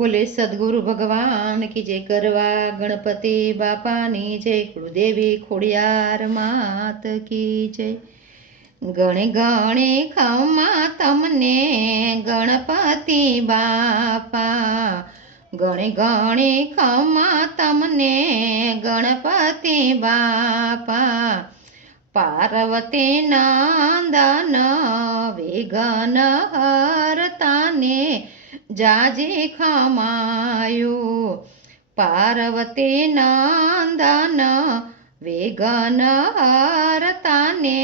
बोले सद्गुरु भगवान की जय। करवा गणपति बापानी जय। कुलदेवी खोडियार मात की जय। गणे गणे खमा तमने गणपति बापा। गणे गणे खमा तमने गणपति बापा। पार्वती नंदन विघ्न हरताने जाजी खमायो। पार्वती नंदन विघ्न हरताने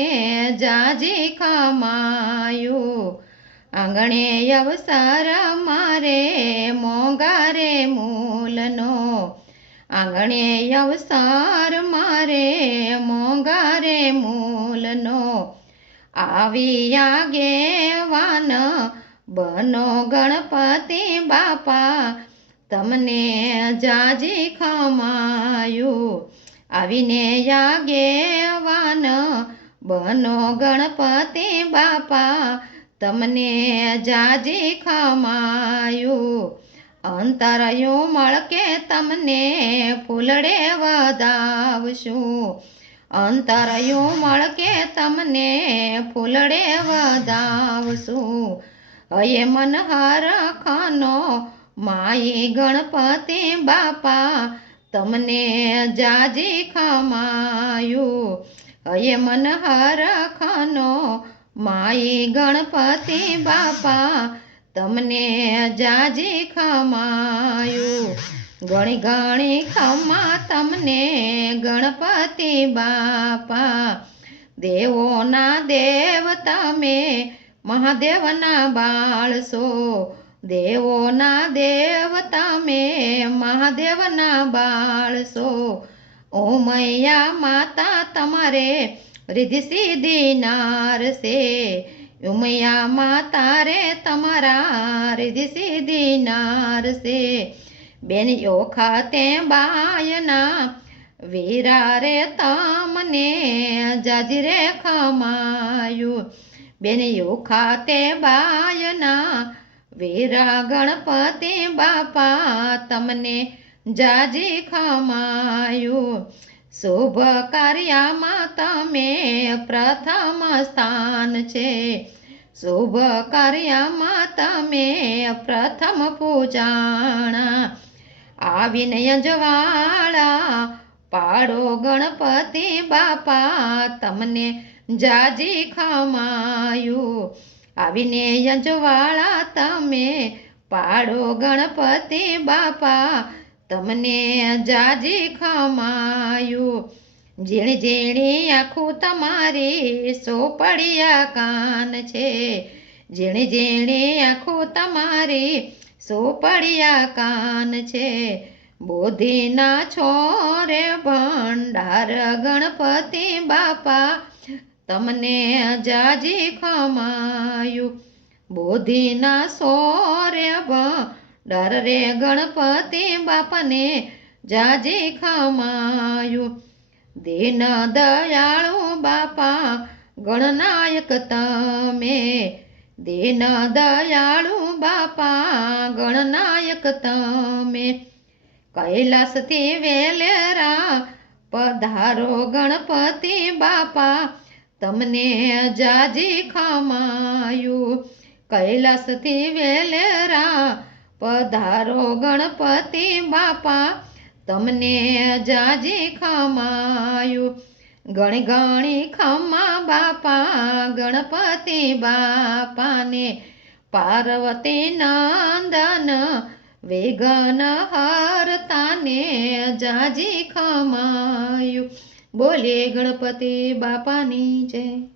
जाजी खमायो। आंगणे अवसर मारे मोंगारे मूलनो। आंगणे अवसर मारे मोंगारे मूलनो। आविया गेवान बनो गणपति बापा। तमने जाजी खमायो। आवीने यागेवान बनो गणपति बापा। तमने जाजी खमायो। अंतरयो मळके तमने फूलड़े वधावशु। अंतरयो मळके तमने फूलड़े वधावशु। अये मनहर खानो माई गणपति बापा। तमने जाजी खमायो। अये मनहर खानो माई गणपति बापा। तमने जाजी खमायो। गणी गणी खमा तमने गणपति बापा। देवोना देव तमे महादेवना बाळ सो। देवोना देव तमे महादेवना बाळ सो। ओ मैया माता तमारे रिद्धि सिद्धि नारसे। उमैया माता रे तमारा रिद्धि सिद्धि नारसे। बेन यो खाते बायना वीरा रे तमने जाजी रे खमायो। बेन यो खाते बायना वीरा गणपति बापा। तमने जाजी खमायो। शुभ कार्यामां तमे प्रथम स्थान छे। शुभ कार्यामां तमे प्रथम पूजाणा। आवीने यजवाड़ा पाड़ो गणपति बापा। तमने जाजी खमायो। आवीने यजवाड़ा तमे पाड़ो गणपति बापा। तमने जाजी खमायो। झीणी झीणी आँखों तमारी सोपड़िया कान छे। झीणी झीणी आँखों तमारी सोपड़िया कान छे। बुद्धि ना छोरे भंडार गणपति बापा। तमने जाजी खमायो। बुद्धि ना सोरे डर रे गणपति बापने जाजी खमायो। दीन दयाळु बापा गणनायक तमे। दीन दयाळु बापा गणनायक तमे। कैलास थी वेलेरा पधारो गणपति बापा। तमने जाजी खमायो। कैलास थी वेलेरा पधारो गणपति बापा। तमने जाजी खमायो। गणी गणी खमा बापा गणपति बापा ने। पार्वती नंदन विघ्न हरताने जाजी खमायो। बोले गणपति बापानी जय।